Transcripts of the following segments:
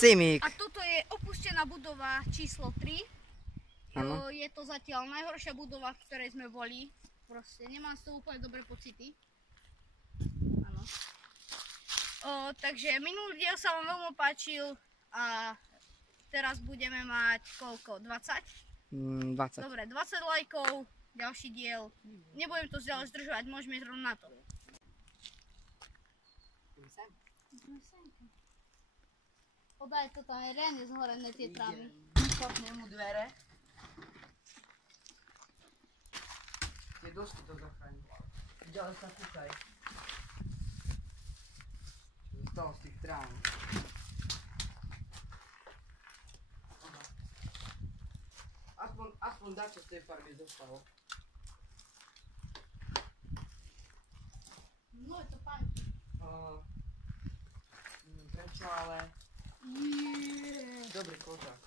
Simík. A toto je opustená budova číslo 3. Je to zatiaľ najhoršia budova, v ktorej sme boli. Proste nemám z toho úplne dobré pocity. Áno. Takže minulý diel sa vám veľmi páčil a teraz budeme mať koľko? 20? 20. Dobre, 20 lajkov, ďalší diel. Nebudem to ďalej zdržovať, môžeme ísť rovno na to. Podaj to, tam je reálne zhorené tie trávy. Kopnem mu dvere. Tie dosky to zachráni. Ďalej sa kúkaj. Čo zostalo z tých tráv. Aspoň dačo z tej farby zostalo. No je to fajn. Neviem prečo, ale... Dobrý kožák.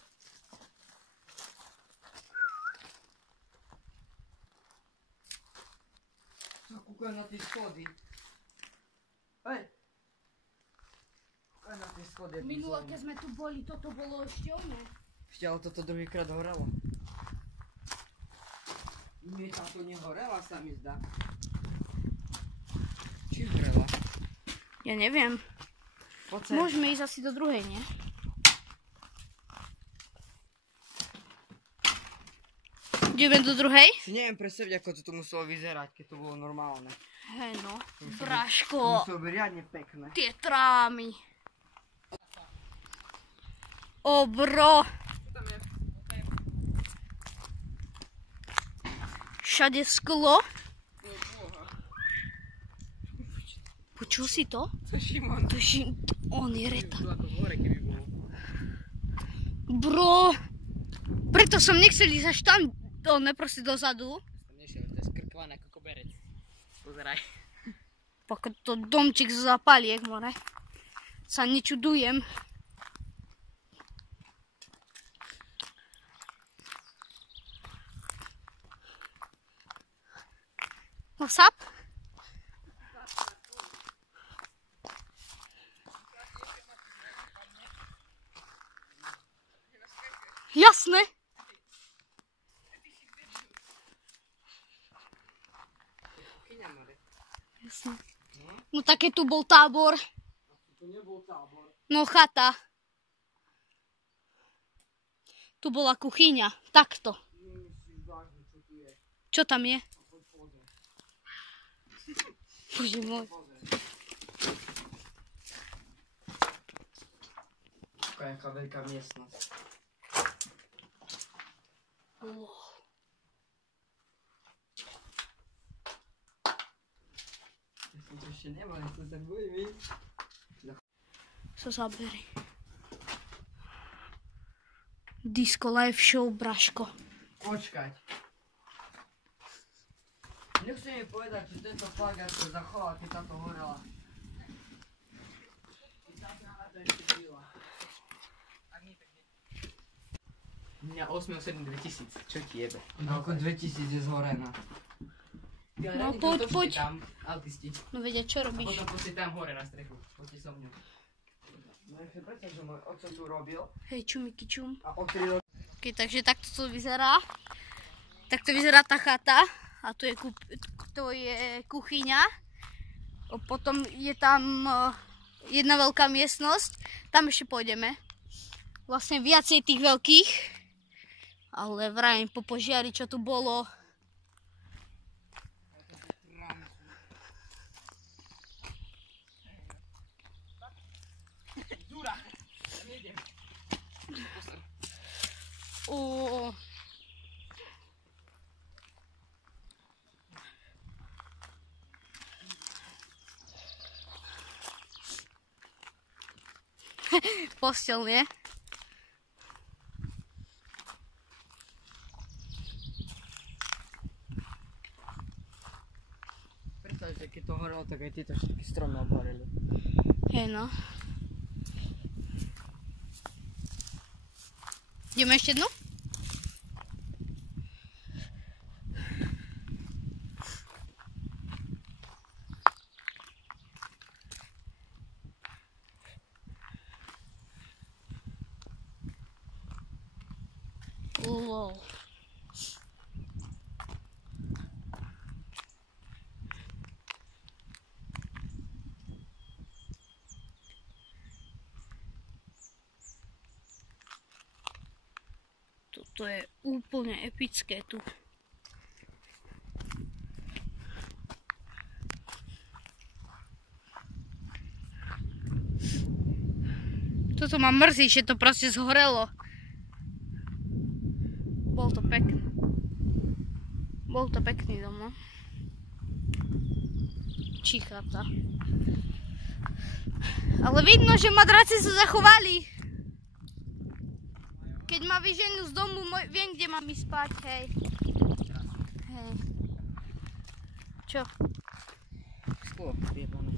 Kúkaj na tie schody. Hej! Kúkaj na tie schody. Minule, keď sme tu boli, toto bolo ešte oné. Ešte ale toto druhýkrát horelo. Nie, táto nehorela sa mi zdá. Či horela? Ja neviem. Poď. Môžeme ísť asi do druhej, nie? Ideme do druhej? Si neviem predstaviť, ako to tu muselo vyzerať, keď to bolo normálne. Hej no, Braško. Muselo byť riadne pekné. Tie trámy. O bro. Všade sklo. Počul si to? To Šimon. To on je reta. Bro. Preto som nechcel ísť až tam, proste dozadu. Tam nešiel, to je skrkvané ako koberec. Pozeraj. Pokud to domček zo zapaliek, more. Sa nečudujem. What's up? Jasné. Jasné. No také tu bol tábor. To nebol tábor. No chata. Tu bola kuchyňa. Takto. Čo tam je? Bože môj. Jaká veľká miestnosť. Ja som to ešte nebol, ja som sa bojím ísť. Sa zaberi. Disco live show Braško. Počkať. Nechci mi povedať, že tento plagát sa zachoval, keď táto horela. Keď táto to ešte žila. Mňa 8.7.2000, čo ti jebe? No ako 2000 je zhorená. No poď. Tam, altisti. No vedia, čo A robíš? potom poďte tam hore na strechu. Poďte so mňou. No ja si predstav, že môj otco tu robil. Hej, čumiky čum. A o 3 roky. Ok, takže takto to vyzerá. Takto vyzerá tá chata. A tu je, to je kuchyňa. Potom je tam jedna veľká miestnosť. Tam ešte pôjdeme. Vlastne viacej tých veľkých. Ale vrajím po požiari, čo tu bolo. Postel, nie? Predstav, že keď to horelo, tak aj tieto všetky stromy obhoreli. Hej no. Ideme ešte jednu? To je úplne epické tu. Toto ma mrzí, že to proste zhorelo. Bol to pekný. Bol to pekný dom, no. Či chata. Ale vidno, že madrace sa zachovali. Keď ma vyženú z domu, viem, kde mám ísť spať, hej. Hej. Čo? Sklo, vyjebané.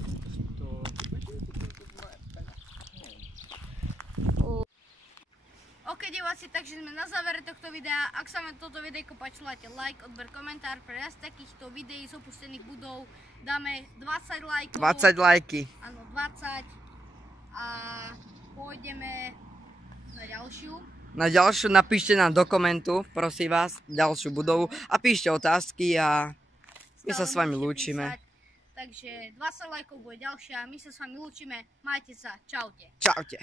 OK, diváci, takže sme na závere tohto videa. Ak sa vám toto videjko páčilo, dajte like, odber, komentár. Pre viac takýchto videí z opustených budov dáme 20 lajkov. 20 lajky. Áno, 20. A pôjdeme na ďalšiu. Na ďalšiu napíšte nám do komentu, prosím vás, ďalšiu budovu a píšte otázky a my sa s vami lúčime. Takže 20 lajkov bude ďalšia, my sa s vami lúčime, majte sa, čaute. Čaute.